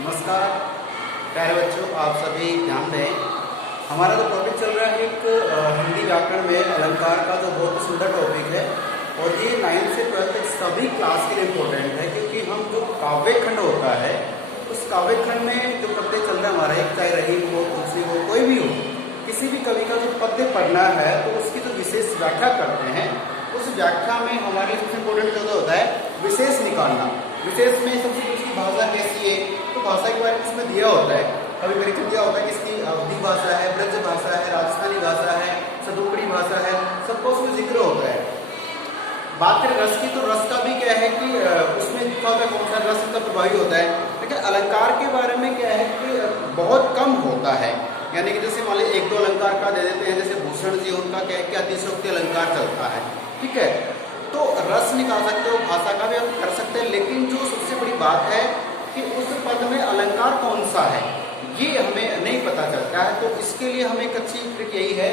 नमस्कार प्यारे बच्चों, आप सभी ध्यान दें। हमारा जो टॉपिक चल रहा है एक हिंदी व्याकरण में अलंकार का, जो बहुत ही सुंदर टॉपिक है और ये 9 से 12 तक सभी क्लास के लिए इम्पोर्टेंट है, क्योंकि हम जो काव्य खंड होता है उस काव्य खंड में जो पद्य चल रहा है हमारा, एक चाहे रहीम हो, तुलसी हो, कोई भी हो, किसी भी कवि का जो पद्य पढ़ना है तो उसकी जो विशेष व्याख्या करते हैं, उस व्याख्या में हमारे लिए सबसे इम्पोर्टेंट जो होता है विशेष निकालना। विशेष में सबसे उसकी भाषा कैसी है, तो भाषा के बारे में इसमें दिया होता है, कभी परिचय दिया होता है कि इसकी अवधी भाषा है, ब्रज भाषा है, राजस्थानी भाषा है, सदुपड़ी भाषा है, सबका उसमें जिक्र होता है। बात करें रस की, तो रस का भी क्या है कि उसमें लिखा होता है कौन सा रस का प्रभावी होता है, लेकिन अलंकार के बारे में क्या है कि बहुत कम होता है। यानी कि जैसे मान लीजिए एक दो अलंकार का दे देते हैं, जैसे भूषण जी उनका क्या है कि अतिशयोक्ति अलंकार चलता है, ठीक है। तो रस निकाल सकते हो, भाषा का भी आप कर सकते हैं, लेकिन जो सबसे बड़ी बात है कि उस पद में अलंकार कौन सा है ये हमें नहीं पता चलता है। तो इसके लिए हमें एक अच्छी ट्रिक यही है,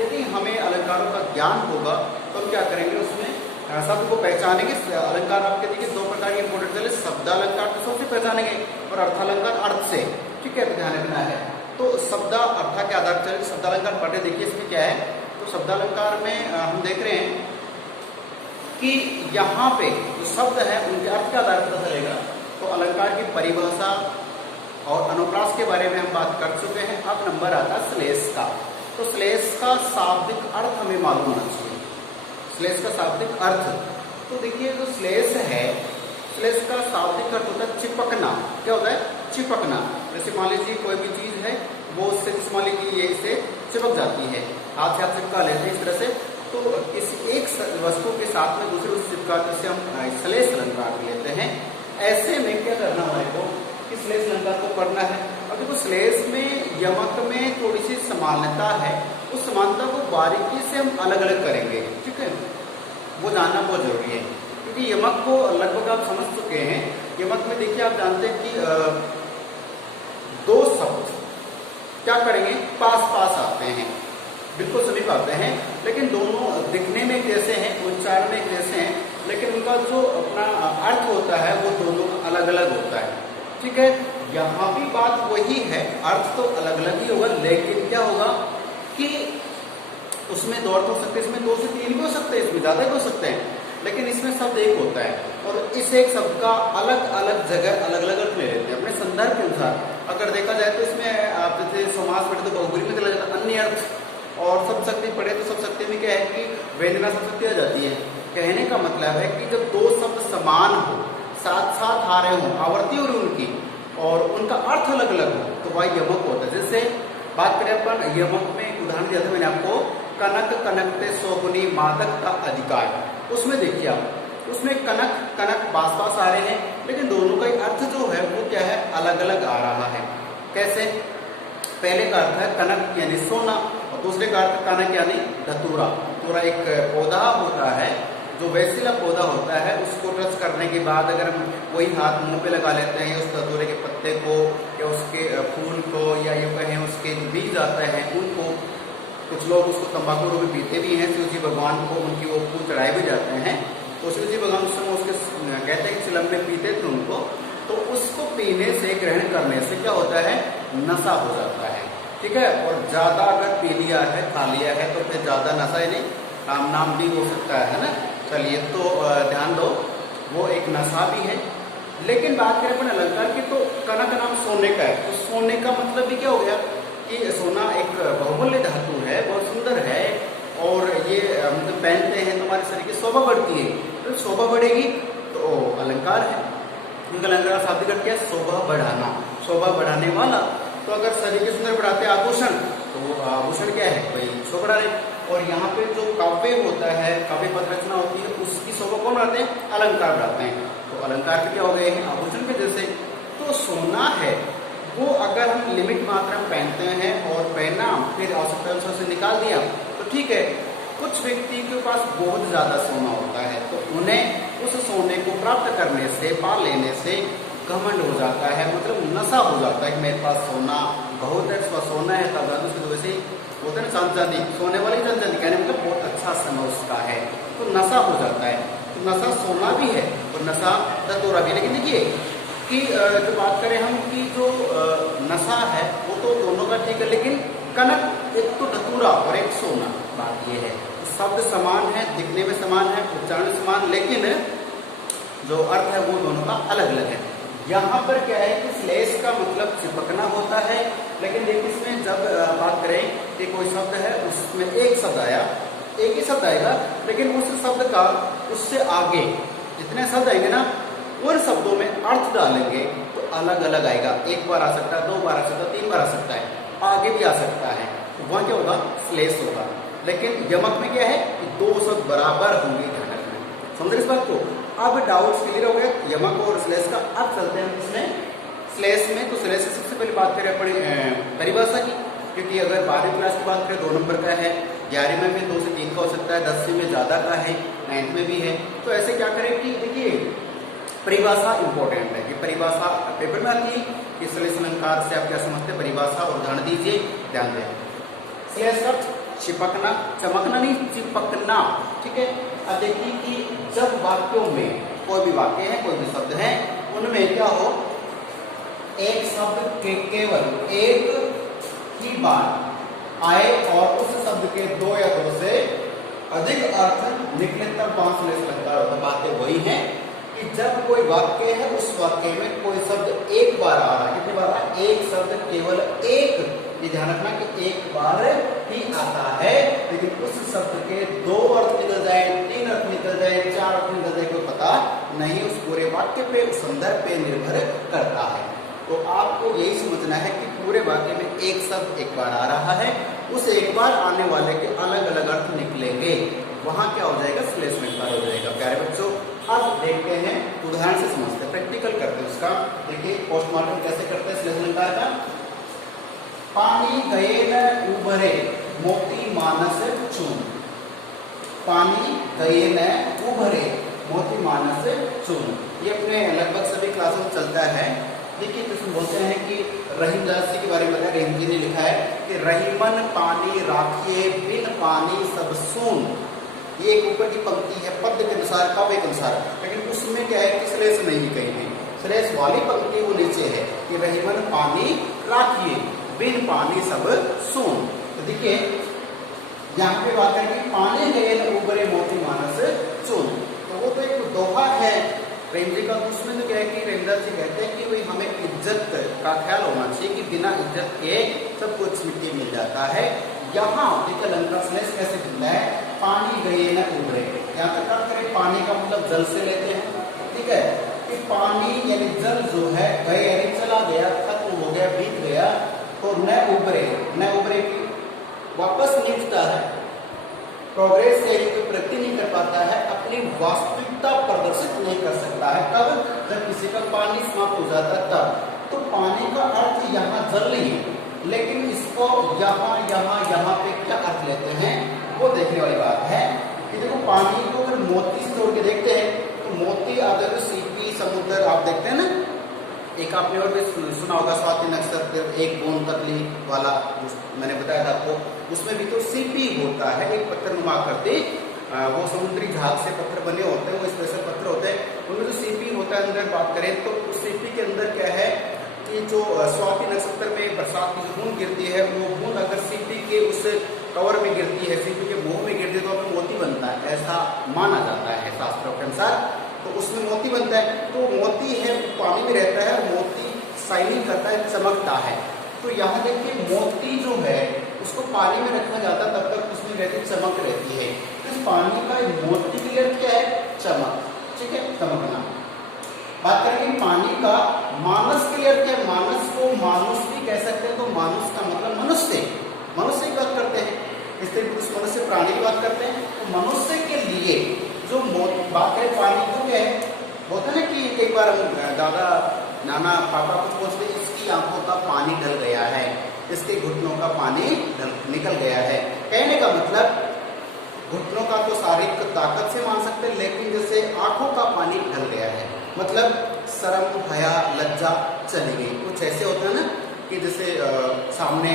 यदि हमें अलंकारों का ज्ञान होगा तो हम क्या करेंगे, उसमें शब्द को पहचानेंगे। अलंकार आपके देखिए दो प्रकार के इंपोर्टेंट चले, शब्दालंकार तो सबसे पहचानेंगे और अर्थालंकार अर्थ से, ठीक है, ध्यान रखना है। तो शब्द अर्थ के आधार पर शब्दालंकार पढ़े, देखिए इसमें क्या है। तो शब्दालंकार में हम देख रहे हैं कि यहाँ पे जो शब्द है उनके अर्थ के आधार पर चलेगा। तो अलंकार की परिभाषा और अनुप्रास के बारे में हम बात कर चुके हैं। अब नंबर आता है श्लेष का। तो श्लेष का शाब्दिक अर्थ हमें मालूम होना चाहिए। श्लेष का शाब्दिक अर्थ, तो देखिए जो श्लेष है, श्लेष का शाब्दिक अर्थ होता है चिपकना। क्या होता है? चिपकना। जैसे मान लीजिए कोई भी चीज है वो उससे, मान लीजिए ये इससे चिपक जाती है, हाथ से आप चिपका लेते हैं इस तरह से। तो किसी एक वस्तु के साथ में दूसरे उस चिपकाने से हम श्लेष अलंकार लेते हैं। ऐसे में क्या करना हमारे को कि श्लेष अलंकार को पढ़ना है। अब देखो श्लेष में यमक में थोड़ी सी समानता है, उस समानता को बारीकी से हम अलग अलग करेंगे, ठीक है, वो जानना बहुत जरूरी है। क्योंकि यमक को लगभग आप समझ चुके हैं। यमक में देखिए आप जानते हैं कि दो शब्द क्या करेंगे, पास पास आते हैं, बिल्कुल समीप आते हैं, लेकिन दोनों दिखने में जैसे हैं, उच्चारण में जैसे हैं, लेकिन उनका जो अपना अर्थ होता है वो दोनों अलग अलग होता है, ठीक है। यहाँ भी बात वही है, अर्थ तो अलग अलग ही होगा, लेकिन क्या होगा कि उसमें दो अर्थ हो सकते हैं, इसमें 2 से 3 भी हो सकते हैं, इसमें ज्यादा भी हो सकते हैं, लेकिन इसमें शब्द एक होता है और इस एक शब्द का अलग अलग जगह अलग अलग अर्थ ले लेते हैं अपने संदर्भ के अनुसार। अगर देखा जाए तो इसमें आप जैसे समास पढ़े तो बहुब्री में चला जाता है अन्य अर्थ, और सब शक्ति पढ़े तो सब शक्ति में क्या है कि व्यंजना सब शक्ति आ जाती है। कहने का मतलब है कि जब दो शब्द समान हो, साथ साथ आ रहे हो, आवर्ती हो रही उनकी, और उनका अर्थ अलग अलग हो, तो वह यमक होता है। जैसे बात करें अपन यमक में, एक उदाहरण दिया था मैंने आपको, कनक कनकते शोभनी मादक का अधिकार। उसमें देखिए आप, उसमें कनक कनक पास पास आ रहे हैं, लेकिन दोनों का अर्थ जो है वो क्या है, अलग अलग आ रहा है। कैसे? पहले का अर्थ है कनक यानी सोना, और दूसरे का अर्थ कनक यानी धतूरा। धतूरा एक पौधा होता है, जो वैसिला पौधा होता है, उसको टच करने के बाद अगर हम वही हाथ मुंह पे लगा लेते हैं, उस धतूरे के पत्ते को या उसके फूल को, या ये कहें उसके बीज आते हैं उनको, कुछ लोग उसको तंबाकू रूप में पीते भी हैं, शिव जी भगवान को उनकी वो फूल चढ़ाए भी जाते हैं। तो शिव जी भगवान उस समय उसके कहते हैं कि चिलम में पीते थे उनको, तो उसको पीने से, ग्रहण करने से क्या होता है, नशा हो जाता है, ठीक है। और ज्यादा अगर पी लिया है, खा लिया है, तो फिर ज्यादा नशा ही नहीं, काम नाम भी हो सकता है ना। चलिए, तो ध्यान दो, वो एक नशा भी है। लेकिन बात करें अपन अलंकार की, तो कनक नाम सोने का है, तो सोने का मतलब भी क्या हो गया कि सोना एक बहुमूल्य धातु है, बहुत सुंदर है, और ये मतलब पहनते हैं तो हमारे शरीर की शोभा बढ़ती है। तो शोभा बढ़ेगी तो अलंकार है, उनका अलंकार का शाब्दिक अर्थ क्या है, शोभा बढ़ाना, शोभा बढ़ाने वाला। तो अगर शरीर के सुंदर बढ़ाते हैं आभूषण, तो वो आभूषण क्या है, वही शोभा बढ़ा रहे। और यहाँ पे जो काव्य होता है, काव्य पद रचना होती है, उसकी शोभा कौन बढ़ाते हैं, अलंकार बढ़ाते हैं। तो अलंकार के क्या हो गए हैं, आभूषण के जैसे। तो सोना है वो अगर हम लिमिट मात्रा में पहनते हैं और पहना फिर आवश्यकता अनुसार से निकाल दिया तो ठीक है। कुछ व्यक्ति के पास बहुत ज्यादा सोना होता है, तो उन्हें उस सोने को प्राप्त करने से, पा लेने से घमंड हो जाता है, मतलब नशा हो जाता है कि मेरे पास सोना बहुत है, सोना है, तब उसकी वजह से होता है ना चांद चांदी, सोने वाली चांद चांदी कहने मतलब बहुत अच्छा समय उसका है, तो नशा हो जाता है। तो नशा सोना भी है और नशा धतूरा भी। लेकिन देखिए कि जो बात करें हम कि जो नशा है वो तो दोनों का ठीक है, लेकिन कनक एक तो धतूरा और एक सोना। बात ये है शब्द समान है, दिखने में समान है, उच्चारण समान, लेकिन जो अर्थ है वो दोनों का अलग अलग है। यहाँ पर क्या है कि श्लेष का मतलब चिपकना होता है, लेकिन देखिए इसमें जब बात करें कि कोई शब्द है उसमें एक शब्द आया, एक ही शब्द आएगा, लेकिन उस शब्द का उससे आगे जितने शब्द आएंगे ना उन शब्दों में अर्थ डालेंगे तो अलग अलग आएगा। एक बार आ सकता है, दो बार आ सकता है, तीन बार आ सकता है, आगे भी आ सकता है, तो वहाँ क्या होगा, श्लेष होगा। लेकिन यमक में क्या है कि दो शब्द बराबर होंगे, ध्यान रखना। समझ इस बात को? अब डाउट्स क्लियर हो गए यमक और श्लेष का। अब चलते हैं इसमें श्लेष में। तो श्लेष से सबसे पहले बात करें अपनी परिभाषा की, क्योंकि अगर 12वीं क्लास की बात करें 2 नंबर का है, 11वीं में भी 2 से 3 का हो सकता है, 10वीं में ज़्यादा का है, 9th में भी है। तो ऐसे क्या करें कि देखिए परिभाषा इंपॉर्टेंट है कि परिभाषा पेपर में आती है कि श्लेष अलंकार से आप क्या समझते हैं, परिभाषा और उदाहरण दीजिए, ध्यान दें। श्लेष का चिपकना, चमकना नहीं, चिपकना, ठीक है। अब देखिए कि जब वाक्यों में कोई भी वाक्य है, कोई भी शब्द है, उनमें क्या हो, एक शब्द के केवल एक ही बार आए और उस शब्द के 2 या 2 से अधिक अर्थ निकले तब वहां श्लेष अलंकार होता है। बातें वही है कि जब कोई वाक्य है उस वाक्य में कोई शब्द एक बार आ रहा है, कितनी बार आ रहा है, एक शब्द केवल एक, ये ध्यान रखना कि एक बार ही आता है, लेकिन उस शब्द के 2 अर्थ निकल जाए, 3 अर्थ निकल जाए, 4 अर्थ निकल जाए, कोई पता नहीं, उस पूरे वाक्य पे, उस संदर्भ पे निर्भर करता है। तो आपको यही समझना है कि पूरे वाक्य में एक शब्द एक बार आ रहा है, उस एक बार आने वाले के अलग अलग अर्थ निकलेंगे, वहां क्या हो जाएगा, श्लेष अलंकार हो जाएगा। प्यारे बच्चों अब देखते हैं, उदाहरण से समझते हैं, प्रैक्टिकल करते हैं उसका। देखिए पोस्टमार्टम कैसे करते हैं श्लेष अलंकार का। पानी गए न उभरे मोती मानस चून, पानी गए न उभरे मोती मानस चून, ये अपने लगभग सभी क्लासों में चलता है। देखिए इसमें बोलते हैं कि रहीम दास जी के बारे में बताया, रहीम जी ने लिखा है कि रहीमन पानी राखिए बिन पानी सब सून, ये एक ऊपर की पंक्ति है पद के अनुसार, काव्य के अनुसार, लेकिन उसमें क्या है कि श्लेष नहीं कही है, श्लेष वाली पंक्ति वो नीचे है कि रहीमन पानी राखिए बिन पानी सब सून। तो देखिए यहाँ पे बात है कि पानी गए न उबरे मोती मानस चून, तो वो तो एक दोहा है प्रेम जी का। उसमें तो क्या है कि रविंद्र जी कहते हैं कि भाई हमें इज्जत का ख्याल होना चाहिए कि बिना इज्जत के सब कुछ मिट्टी मिल जाता है। यहाँ अलंकार श्लेष कैसे मिलता है, पानी गए न उभरे, यहाँ तक बात करें पानी का मतलब जल से लेते हैं, ठीक है, कि पानी यानी जल जो है गए यानी चला गया, खत्म हो गया, बीत गया, तो न उभरे, न उभरे की वापस नहीं उठता है, प्रोग्रेस से प्रगति नहीं कर पाता है, अपनी वास्तविकता प्रदर्शित नहीं कर सकता है। कब, जब किसी का पानी समाप्त हो जाता है तब। तो पानी का अर्थ यहाँ जल नहीं है, लेकिन इसको यहाँ यहाँ यहाँ पे क्या अर्थ लेते हैं वो देखने वाली बात है। कि देखो पानी को अगर मोती से जोड़ के देखते हैं तो मोती अगर सीपी समुद्र आप देखते हैं ना, एक आपने और भी सुना होगा स्वाति नक्षत्र, एक बूंद तकली वाला मैंने बताया था आपको, उसमें भी तो सीपी होता है, एक पत्थर नुमा करते, वो समुद्री झाग से पत्थर बने होते हैं, वो स्पेशल पत्थर होते हैं, उनमें जो सीपी होता है अंदर बात करें तो उस सीपी के अंदर क्या है कि जो स्वाति नक्षत्र में बरसात की जो बूंद गिरती है, वो बूंद अगर सीपी के उस कवर में गिरती है, सीपी के मुंह में गिरती है तो अपना मोती बनता है, ऐसा माना जाता है शास्त्रों के अनुसार। तो उसमें मोती बनता है, तो मोती है पानी में रहता है, मोती शाइनिंग करता है, चमकता है। तो यहाँ देखिए मोती जो है उसको पानी में रखा जाता है, तब तक उसमें रहती चमक रहती है। तो इस पानी का मोती क्लियर क्या है, चमक, ठीक है, चमकना। बात करेंगे पानी का मानस क्लियर क्या है, मानस को मानुष भी कह सकते हैं, तो मानुष का मतलब मनुष्य, मनुष्य की बात करते हैं, इस तरीके उस मनुष्य प्राणी की बात करते हैं। तो मनुष्य के लिए जो बात करें पानी को क्या है, होता है ना कि एक बार दादा नाना पापा को पूछते इसकी आंखों का पानी ढल गया है, इसके घुटनों का पानी निकल गया है। कहने का मतलब घुटनों का तो शारीरिक ताकत से मान सकते हैं, लेकिन जैसे आंखों का पानी ढल गया है मतलब शर्म हया लज्जा चली गई। कुछ ऐसे होते हैं ना कि जैसे सामने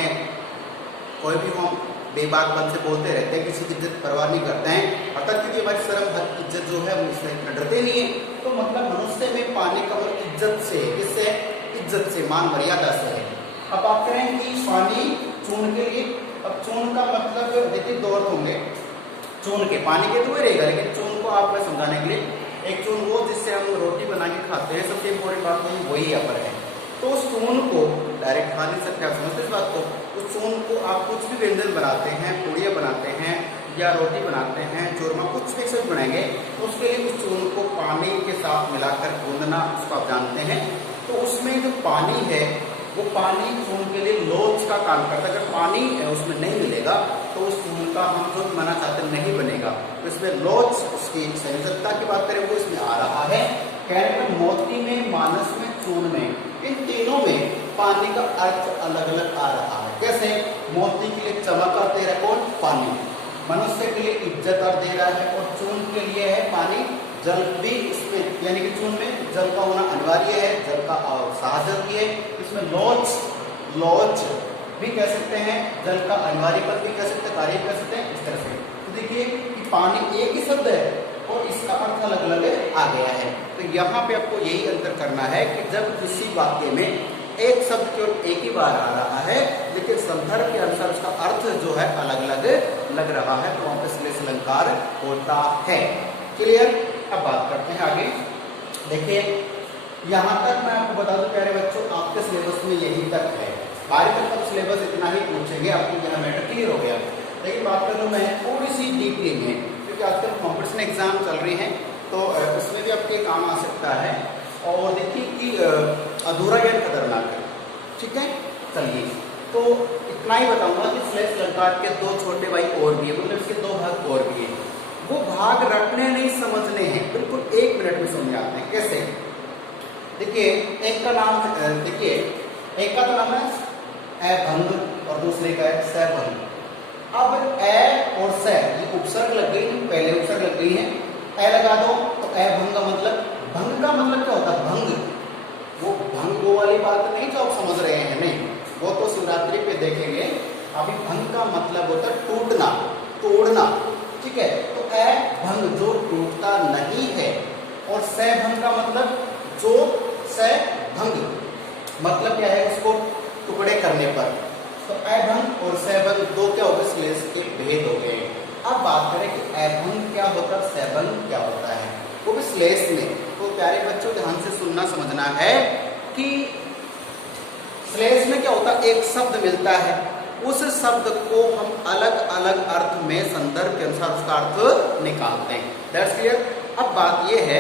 कोई भी हम बेबाकपन से बोलते रहते हैं, किसी की इज्जत परवाह नहीं करते हैं, और अर्थात क्योंकि हमारी शर्म हद इज्जत जो है हम इसमें इतना डरते नहीं है, तो मतलब मनुष्य में पानी का मतलब इज्जत से, किससे? इज्जत से, मान मर्यादा से है। अब आप कहें कि पानी चून के लिए, अब चून का मतलब देखिए दो अर्थ होंगे चून के, पानी के तो वही रहेगा, लेकिन चून को आपको समझाने के लिए, एक चून वो जिससे हम रोटी बना के खाते हैं, सबसे इम्पोर्टेंट बात तो वही यहाँ पर है। तो उस चून को डायरेक्ट खा नहीं सकते, आप समझते इस बात को। उस चून को आप कुछ भी व्यंजन बनाते हैं, पूड़ियाँ बनाते हैं या रोटी बनाते हैं, चूरमा, कुछ भी सब बनाएंगे, तो उसके लिए उस चून को पानी के साथ मिलाकर गूंदना, उसको आप जानते हैं। तो उसमें जो पानी है वो पानी चून के लिए लोच का काम करता है। अगर पानी उसमें नहीं मिलेगा तो उस चून का हम जो बनाना चाहते हैं नहीं बनेगा। तो इसमें लोच, उसकी संयोजकता की बात करें वो इसमें आ रहा है। कहने पर मोती में, मानस में, चून में, इन तीनों में पानी का अर्थ अलग अलग आ रहा है। कैसे? मोती के लिए चमक अर्थ दे रहा है कौन? पानी। मनुष्य के लिए इज्जत अर्थ दे रहा है, और चून के लिए है पानी। जल भी इसमें, यानी कि चून में जल का होना अनिवार्य है, जल का साहचर्य भी है। इसमें लोच भी कह सकते हैं, जल का अनिवार्य पद भी कह सकते हैं, कार्य कह सकते हैं, इस तरह से। तो देखिए कि पानी एक ही शब्द है और इसका अर्थ अलग अलग आ गया है। तो यहाँ पे आपको यही अंतर करना है कि जब किसी वाक्य में एक शब्द केवल एक ही बार आ रहा है, लेकिन संदर्भ के अनुसार उसका अर्थ जो है अलग अलग लग रहा है, तो वहां पर श्लेष अलंकार होता है। क्लियर? अब बात करते हैं आगे। देखिए यहाँ तक मैं आपको बता दूं प्यारे बच्चों, आपके सिलेबस में यही तक है। 12वीं तक का सिलेबस इतना ही पूछेंगे, आपको यहाँ मैटर क्लियर हो गया। लेकिन बात कर लूँ मैं थोड़ी सी डीपली में, क्योंकि आजकल कॉम्पिटिशन एग्जाम चल रही हैं, तो इसमें भी आपके काम आ सकता है। और देखिए कि अधूरा ज्ञान कदर ना करें, ठीक है? चलिए, तो इतना ही बताऊंगा कि श्लेष अलंकार के दो छोटे भाई और भी है, मतलब इसके दो भाग और भी है। वो भाग रटने नहीं समझने हैं, बिल्कुल 1 मिनट में समझ आते हैं। कैसे? देखिए एक का नाम, देखिए एक का तो नाम है अभंग और दूसरे का है सभंग। अब ए और स ये उपसर्ग लग गई, पहले उपसर्ग लग गई है, ए लगा दो तो अभंग का मतलब, भंग का मतलब क्या होता है? भंग, वो भंग वो वाली बात नहीं जो आप समझ रहे हैं, नहीं, वो तो शिवरात्रि पे देखेंगे। अभी भंग का मतलब होता है टूटना, तोड़ना, ठीक है? तो भंग जो टूटता नहीं है, और सभंग का मतलब जो सभंग मतलब क्या है? उसको टुकड़े करने पर। तो अभंग और सभंग दो क्या हो गए? श्लेष के भेद हो गए। अब बात करें कि अभंग क्या होता है, सभंग क्या होता है, वो भी श्लेष में। तो प्यारे बच्चों ध्यान से सुनना समझना है कि श्लेष में क्या होता है? एक शब्द मिलता है, उस शब्द को हम अलग अलग अर्थ में संदर्भ के अनुसार उसका अर्थ निकालते हैं। That's clear? अब बात यह है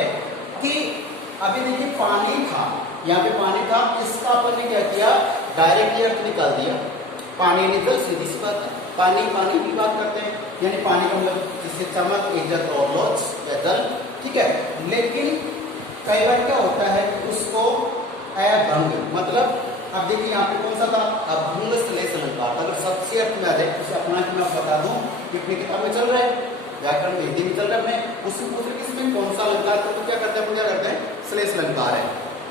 कि अभी देखिए पानी था, यहाँ पे पानी था, इसका अपन ने क्या किया? डायरेक्टली अर्थ निकाल दिया। पानी निकल, सीधी सी बात है, पानी पानी की बात करते हैं, यानी पानी का मतलब जिससे चमक, इज्जत और लोच या जल, ठीक है? लेकिन कई बार क्या होता है कि उसको अभंग, मतलब अब देखिए यहाँ पे कौन सा था? अभंग श्लेष अलंकार। अगर सबसे अर्थ में आ जाए, उसे अपना कि मैं बता दूं कि अपनी किताब में चल रहा है, व्याकरण में हिंदी में चल रहा है, उससे पूछ रहे किसमें कौन सा अलंकार, तो क्या करते हैं? क्या करते हैं? श्लेष अलंकार है।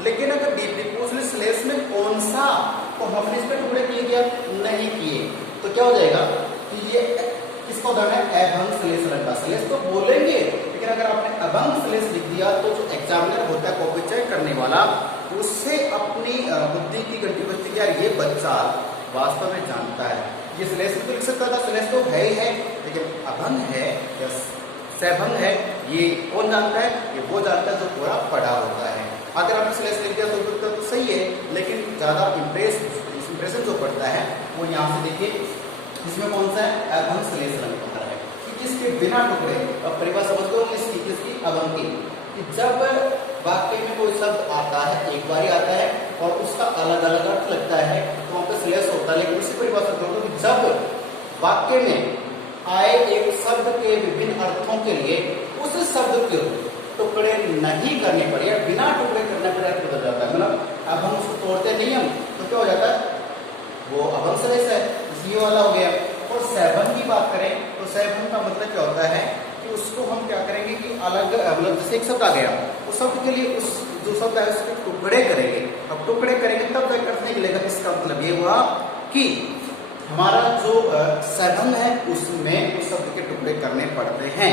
लेकिन अगर डीपली पूछ ले श्लेष में कौन सा, तो हमने इस पर टुकड़े किए क्या? नहीं किए। तो क्या हो जाएगा कि ये किसको उदाहरण है? अभंग श्लेष अलंकार। श्लेष तो बोलेंगे, लेकिन अगर आपने अभंग श्लेष लिख दिया तो जो एग्जामिनर होता है, कॉपी चेक करने वाला, उससे अपनी बुद्धि की घंटी बजती है, यार ये बच्चा वास्तव में जानता है। ये श्लेष तो लिख सकता था, श्लेष तो है ही है, लेकिन अभंग है या सभंग है, ये कौन जानता है? ये वो जानता है जो पूरा पढ़ा होता है। अगर आपने श्लेष लिख दिया तो सही है, लेकिन ज्यादा इंप्रेशन जो पड़ता है वो यहाँ से देखिए, इसमें कौन सा है? अभंग श्लेष अलंकार है, कि जिसके बिना टुकड़े। अब परिभाषा समझ लो किसकी? अभंग की। कि जब वाक्य में कोई शब्द आता है, एक बार ही आता है और उसका अलग अलग अर्थ लगता है, तो वहां पर श्लेष होता है। लेकिन उसी परिभाषा करो कि जब वाक्य में आए एक शब्द के विभिन्न अर्थों के लिए उस शब्द के टुकड़े नहीं करने पड़े या बिना टुकड़े करने पर अर्थ बदल जाता है। मतलब अब हम उसको तोड़ते नहीं हम, तो क्या हो जाता है? वो अभंग श्लेष है, इसलिए वाला हो गया। और सभंग की बात करें तो सभंग का मतलब क्या होता है कि उसको हम क्या करेंगे कि अलग, मतलब जैसे एक शब्द आ गया, उस शब्द के लिए उस जो शब्द है उसके टुकड़े करेंगे। अब टुकड़े करेंगे तब तक अर्थ नहीं मिलेगा। इसका मतलब ये हुआ कि हमारा जो सभंग है उसमें उस शब्द के टुकड़े करने पड़ते हैं।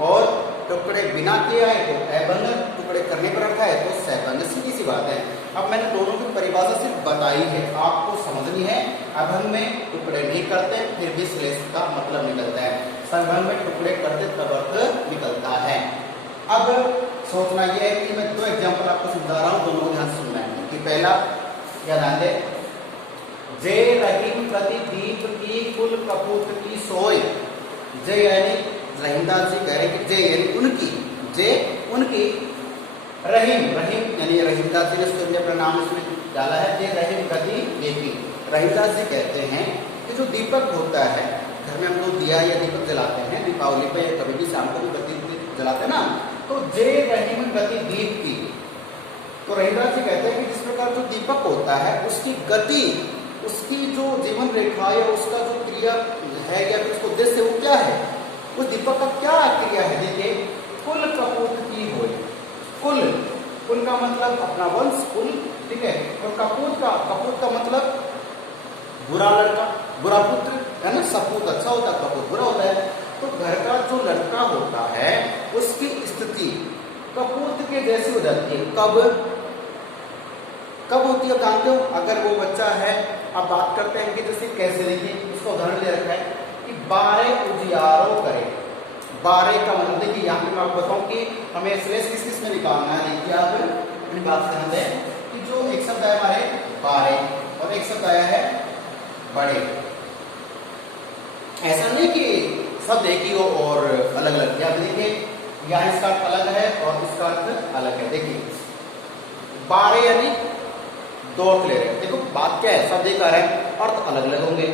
और टुकड़े बिना किए आए तो अभंग, टुकड़े करने पर रखा है तो सैभंग। सीधी सी बात है। अब मैंने दोनों की परिभाषा सिर्फ बताई है, आपको समझनी है। अभंग में टुकड़े नहीं करते फिर भी श्लेष का मतलब निकलता है, सैभंग में टुकड़े करते तब अर्थ निकलता है। अब सोचना यह है कि मैं दो एग्जाम्पल आपको समझा रहा हूँ, दोनों ध्यान सुनना है। कि पहला क्या ध्यान दे, जे रहीम प्रति दीप की कुल कपूत की सोई। जय यानी रहीमदास जी कह रहे कि जय यानी उनकी, जे उनकी, रहीम रहीम यानी रहीमदास जी ने स्वयं अपना नाम इसमें डाला है, जे रहीम गति देवी। रहीमदास जी कहते हैं कि जो दीपक होता है घर में, हम लोग दिया या दीपक जलाते हैं दीपावली पे या कभी भी शाम को भी बत्ती जलाते हैं ना, तो जे रहीम गति दीप की। तो रहीमदास जी कहते हैं कि जिस प्रकार जो दीपक होता है उसकी गति, उसकी जो जीवन रेखा या उसका जो क्रिया है या फिर उसको उद्देश्य वो क्या है, उस दीपक का क्या क्रिया है। देखिए, कुल कपूत की हो, कुल, कुल का मतलब अपना वंश, कुल, ठीक है। और कपूत का मतलब बुरा लड़का, बुरा पुत्र, है ना। सपूत अच्छा होता है, कपूत बुरा होता है। तो घर का जो लड़का होता है उसकी स्थिति कपूत के जैसी हो जाती है। कब होती है जानते हो, अगर वो बच्चा है, अब बात करते हैं कि जैसे कैसे, देखिए इसको उदाहरण दे रखा है कि 12 उजियारो करे। 12 का मतलब, देखिए यहाँ पे मैं आपको बताऊं कि हमें श्लेष किस किस में निकालना है। देखिए आप अपनी बात ध्यान दें कि जो एक शब्द आया हमारे 12 और एक शब्द आया है बड़े। ऐसा नहीं कि शब्द एक ही हो और अलग अलग, या देखिए यहाँ इसका अर्थ अलग है और इसका अर्थ अलग है। देखिए 12 यानी दो अर्थ ले रहे हैं। देखो बात क्या है, शब्द एक आ रहा है, अर्थ अलग अलग होंगे।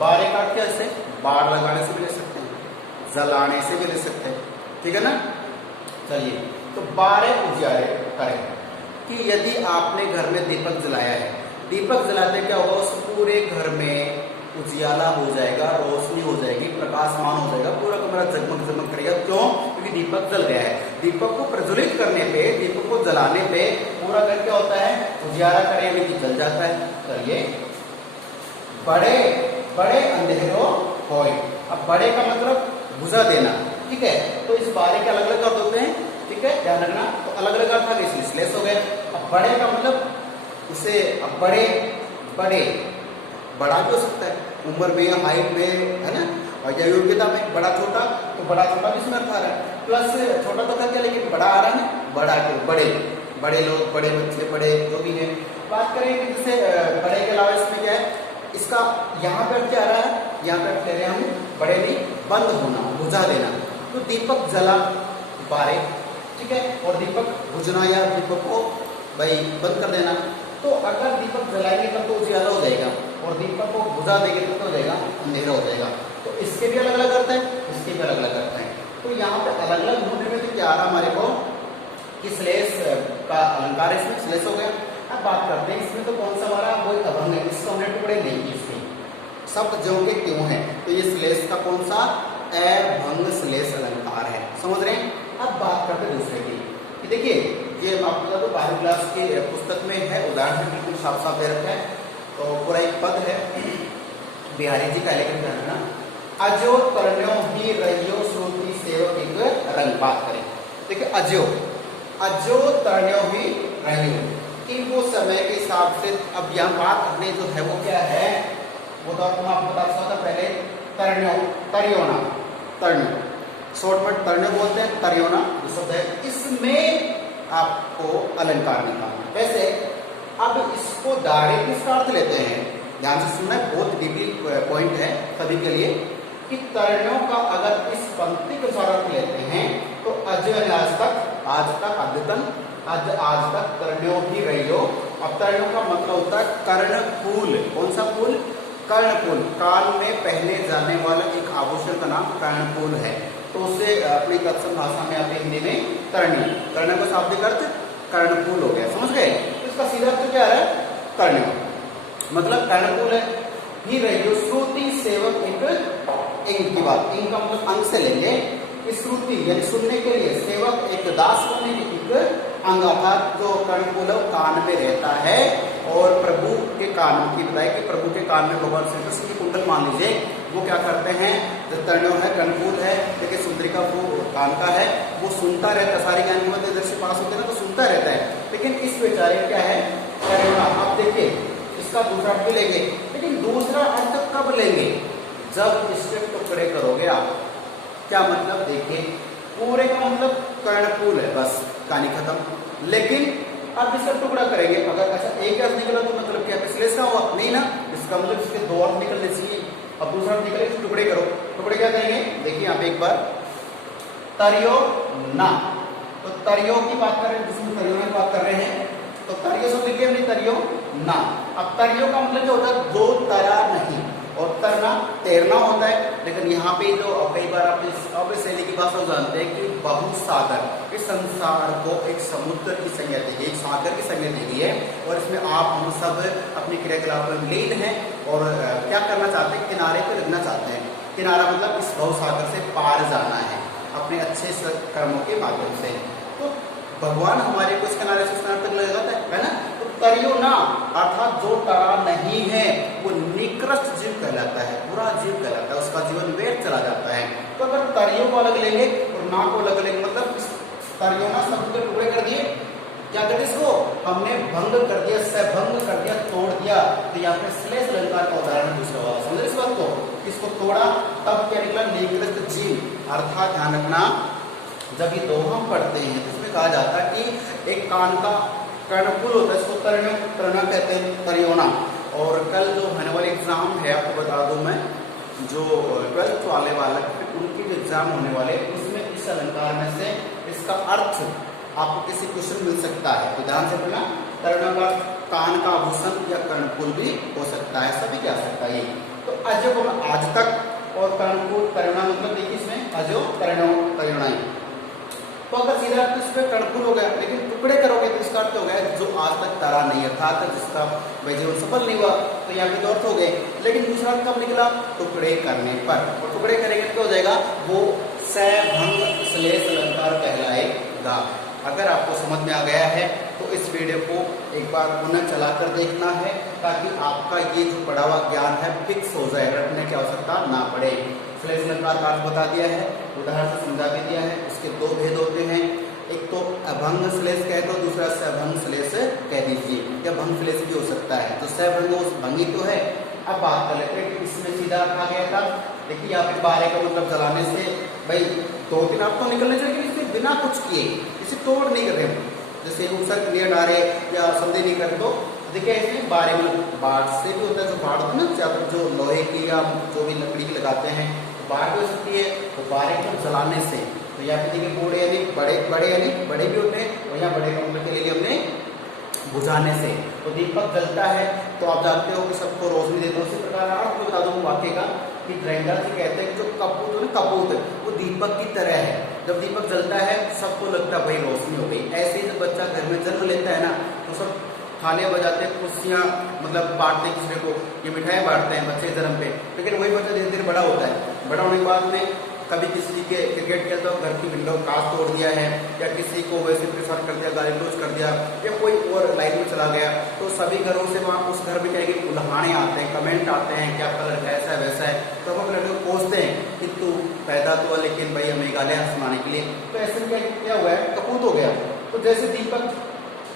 12 का अर्थ कैसे, बाढ़ लगाने से भी ले सकते हैं, जलाने से भी ले सकते हैं, ठीक है ना। चलिए, तो 12 उजियारे करें कि यदि आपने घर में दीपक जलाया है, दीपक जलाते क्या होगा, उस पूरे घर में उजियाला हो जाएगा, रोशनी हो जाएगी, प्रकाशमान हो जाएगा, पूरा कमरा जगमग जगमग करेगा। क्यों? क्योंकि दीपक जल गया है। दीपक को प्रज्वलित करने पे, दीपक को जलाने पे पूरा घर क्या होता है, उजियारा करे यानी कि जल जाता है। चलिए, बड़े बड़े अंधेरों होए। अब बड़े का मतलब बुझा देना, ठीक है। तो इस 12 के अलग अलग अर्थ होते हैं, ठीक है, ध्यान रखना। तो अलग अलग अर्थ आ गए, इसलिए श्लेष हो गए। अब बड़े का मतलब इसे, अब बड़े बड़े बड़ा भी हो सकता है, उम्र में, हाइट में, है ना, और या योग्यता में। बड़ा छोटा, तो बड़ा छोटा भी इसमें अर्थ आ रहा है। प्लस छोटा तो क्या, लेकिन बड़ा आ रहा है ना, बड़ा के बड़े, बड़े लोग, बड़े बच्चे, बड़े जो भी है। बात करें कि जैसे बड़े के अलावा इसमें क्या है, इसका यहाँ पर क्या आ रहा है, यहाँ पर ले रहे हैं हम बड़े नहीं, बंद होना, बुझा देना। तो दीपक जला 12, ठीक है, और दीपक बुझना या दीपक को भाई बंद कर देना। तो अगर दीपक जलाएंगे तब तो उजियारा हो जाएगा, और दीपक को बुझा देंगे तो क्या हो जाएगा, अंधेरा हो जाएगा। तो इसके भी अलग अलग अर्थ है, इसके भी अलग अलग अर्थ है। तो यहाँ पे अलग अलग ढूंढने में तो क्या आ रहा हमारे को कि श्लेष का अलंकार, इसमें श्लेष हो गया। अब बात करते हैं इसमें तो कौन सा हमारा कोई अभंग है, इसको हमने टुकड़े नहीं किए, इसमें शब्द जो के क्यों है, तो ये श्लेष का कौन सा, अभंग श्लेष अलंकार है, समझ रहे हैं। अब बात करते हैं दूसरे की, कि देखिए ये मैं आपको बता दूं 12वीं क्लास की पुस्तक में है, उदाहरण बिल्कुल साफ साफ दे रखा है। तो पूरा एक पद है बिहारी जी का, लेकिन ध्यान रखना, अजो तरण्यो ही रहियो श्रुति सेवक एक रंग। बात करें, देखिए अजो तरण्यो ही रहियो, कि वो समय के हिसाब से। अब यहाँ बात अपने जो है वो क्या है, वो तो आपको मैं बता सकता था पहले, तरण्यो, तरियोना, तरणो, शॉर्ट में तरणो बोलते हैं, तरियोना जो शब्द है, इसमें आपको अलंकार निकालना। वैसे अब इसको डायरेक्ट इसका अर्थ लेते हैं, ध्यान से सुनना, बहुत डीपली पॉइंट है सभी के लिए, कि तरणों का अगर इस पंक्ति के साथ अर्थ लेते हैं तो अज आज तक अद्यतन, आज तक तरणों ही रहियो। अब तरणों का मतलब होता है कर्णफूल। कौन सा फूल, कर्णफूल, कान में पहने जाने वाला एक आभूषण का नाम कर्णफूल है। तो उसे अपनी तत्सम भाषा में आप हिंदी में तरणी, कर्ण का शाब्दिक अर्थ कर्णफूल हो गया, समझ गए। इसका सीधा अर्थ क्या है, तरणो, मतलब कर्णफूल है। ही रहियो श्रुति सेवक एक इंग की बात, इंग का मतलब अंग से लेंगे, श्रुति यानी सुनने के लिए, सेवक एक दास होने की एक अंग, अर्थात जो कर्णफूल है कान में रहता है। और प्रभु के कान की बताया कि प्रभु के कान में भगवान श्री कृष्ण की कुंडल मान लीजिए, वो क्या करते हैं, जो तरणो है, कर्णफूल है, देखिए सुंदरी का कान का है वो सुनता रहता है, सारे ज्ञान की मतलब इधर से पास होते हैं ना तो सुनता रहता है। लेकिन इस बेचारे क्या है करेगा। अब देखिए इसका दूसरा अर्थ भी लेंगे, लेकिन दूसरा अर्थ कब लेंगे, जब इसके टुकड़े करोगे आप। क्या मतलब, देखिए पूरे का मतलब कर्णपूल है, बस कहानी खत्म। लेकिन अब इसका टुकड़ा करेंगे, अगर अच्छा एक अर्थ निकला तो मतलब क्या श्लेष का हुआ नहीं ना, इसका मतलब इसके दो अर्थ निकलने चाहिए। अब दूसरा अर्थ निकले टुकड़े करो, टुकड़े क्या करेंगे, देखिए यहाँ पे एक बार तरियो ना, तो तरियो की बात कर रहे हैं, जिसमें तरियो की बात कर रहे हैं, तो तरियो से लिखिए हमने तरियो ना। अब तरियो का मतलब जो होता है दो तरा नहीं, और तरना तैरना होता है। लेकिन यहाँ पे जो कई बार आप शैली की भाषा जानते हैं कि बहुसागर, इस संसार को एक समुद्र की संज्ञा दी गई, एक सागर की संज्ञा दी गई है, और इसमें आप हम सब अपने क्रियाकलाप में लीन हैं और क्या करना चाहते हैं, किनारे पे लगना चाहते हैं। किनारा मतलब इस बहुसागर से पार जाना है अपने अच्छे कर्मों के माध्यम से। तो भगवान हमारे को इस किनारे से किनारे तक लगाता है ना। तो तरियो ना अर्थात जो तरा नहीं है वो निकृष्ट जीव कहलाता है, बुरा जीव कहलाता है, उसका जीवन व्यर्थ चला जाता है। तो अगर तरियो को अलग लेंगे और ना को अलग लेंगे, मतलब तरियो ना शब्द के टुकड़े कर दिए, क्या करते इसको हमने भंग कर दिया, सहभंग कर दिया, तोड़ दिया। तो यहाँ पे श्लेष अलंकार का उदाहरण दूसरा हुआ, समझे इस बात को, इसको तोड़ा तब क्या निकला, निकृष्ट जीव। अर्थात ध्यान रखना जब ये दोहम पढ़ते हैं तो इसमें कहा जाता है कि एक कान का कर्णपुल होता है, इसको तरणा कहते हैं, तरियोना। और कल जो होने वाले एग्जाम है आपको बता दूं मैं, जो 12th वाले उनकी जो एग्जाम होने वाले उसमें इस अलंकार में से इसका अर्थ आपको किसी क्वेश्चन मिल सकता है। तो ध्यान से बोलना, तरणा का कान का आभूषण या कर्णपुल भी हो सकता है, सभी क्या सकता है। तो अजो को आज तक और कर्णपुल तरणा मतलब देखिए इसमें अजो तरणा। तो अगर सीधा अर्थ इसमें कर्णपुल हो गया, लेकिन टुकड़े करोगे तो इसका अर्थ हो गया जो आज तक तरा नहीं, अर्थात जिसका वह जीवन सफल नहीं हुआ। तो यहाँ पे दो अर्थ हो गए, लेकिन दूसरा अर्थ कब निकला, टुकड़े करने पर। और टुकड़े करेंगे तो हो जाएगा वो सहभंग श्लेष अलंकार कहलाएगा। अगर आपको समझ में आ गया है तो इस वीडियो को एक बार पुनः चलाकर देखना है, ताकि आपका ये जो पढ़ा हुआ ज्ञान है फिक्स हो जाए, रटने की आवश्यकता ना पड़े। श्लेष अलंकार का अर्थ बता दिया है, उदाहरण से समझा भी दिया है। उसके दो भेद होते हैं, एक तो अभंग श्लेष कह दो, दूसरा सहभंग श्लेष कह दीजिए, या भंग श्लेष भी हो सकता है। तो सहभंग उस भंगी तो है। अब बात कर लेते हैं कि इसमें सीधा अर्थ आ गया था। देखिए यहाँ पे बारे का मतलब जलाने से भाई दो तीन अर्थ तो निकलने चाहिए, इसमें बिना कुछ किए, इसे तोड़ नहीं कर रहे, जैसे उपसर्ग क्रिया डाले या संधि नहीं करे। तो देखिए ऐसे बारे मतलब बाढ़ से भी होता है, जो बाढ़ होता है ना, चाहे जो लोहे की या जो भी लकड़ी की लगाते हैं बाढ़ भी हो सकती है। तो बारे को जलाने से, तो यहाँ पे देखिए बूढ़े यानी बड़े यानी बड़े भी होते हैं, और यहाँ बड़े का मतलब के लिए हमने बुझाने से। तो दीपक जलता है तो आप जानते हो कि सबको रोशनी देते हैं। उसी प्रकार आपको बता दूं वाक्य का कि ड्राइंगर जी कहते हैं कि जो कपूत है ना, कपूत वो दीपक की तरह है, जब दीपक जलता है सबको लगता है भाई रोशनी हो गई। ऐसे ही जब बच्चा घर में जन्म लेता है ना तो सब थालियां बजाते, खुशियाँ मतलब बांटते हैं किसी को, ये मिठाई बांटते हैं बच्चे के जन्म पे। लेकिन वही बच्चा धीरे धीरे बड़ा होता है, बड़ा होने के बाद में कभी किसी के क्रिकेट खेलता हो घर की विंडो कांच तोड़ दिया है, या किसी को वैसे परेशान कर दिया, गाली गलौज कर दिया, या कोई और लाइन में चला गया, तो सभी घरों से वहाँ उस घर में क्या है कि उल्हाने आते हैं, कमेंट आते हैं क्या आपका लड़का ऐसा है वैसा है। तो हम अपने लड़के को पूछते हैं कि तू पैदा तो हुआ लेकिन भाई हमें गालियाँ सुनाने के लिए। तो ऐसे में क्या हुआ है, कपूत हो गया। तो जैसे दीपक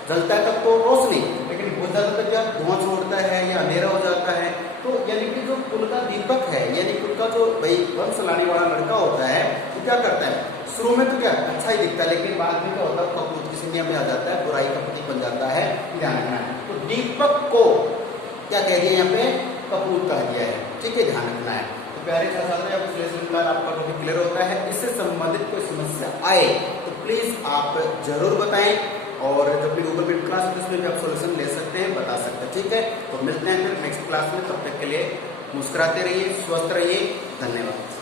जलता है तब तो रोशनी, लेकिन बुझ जाता तक क्या धुआं छोड़ता है या अंधेरा हो जाता है। तो यानी कि जो कुल का दीपक है, यानी कुल का जो भाई वंश चलाने वाला लड़का होता है, वो क्या करता है, शुरू में तो क्या अच्छा ही दिखता है, लेकिन बाद में क्या होता है कपूत की संज्ञा में आ जाता है, बुराई का प्रतीक बन जाता है। ध्यान रखना है। तो दीपक को क्या कह दिया यहाँ पे, कपूत कह दिया है, ठीक है, ध्यान रखना है। तो प्यारे छात्र आपका टॉपिक क्लियर होता है। इससे संबंधित कोई समस्या आए तो प्लीज आप जरूर बताएं, और जब भी गूगल मीट क्लास है उसमें भी आप सोल्यूशन ले सकते हैं, बता सकते हैं, ठीक है। तो मिलते हैं फिर नेक्स्ट क्लास में, तब तक के लिए मुस्कुराते रहिए, स्वस्थ रहिए, धन्यवाद।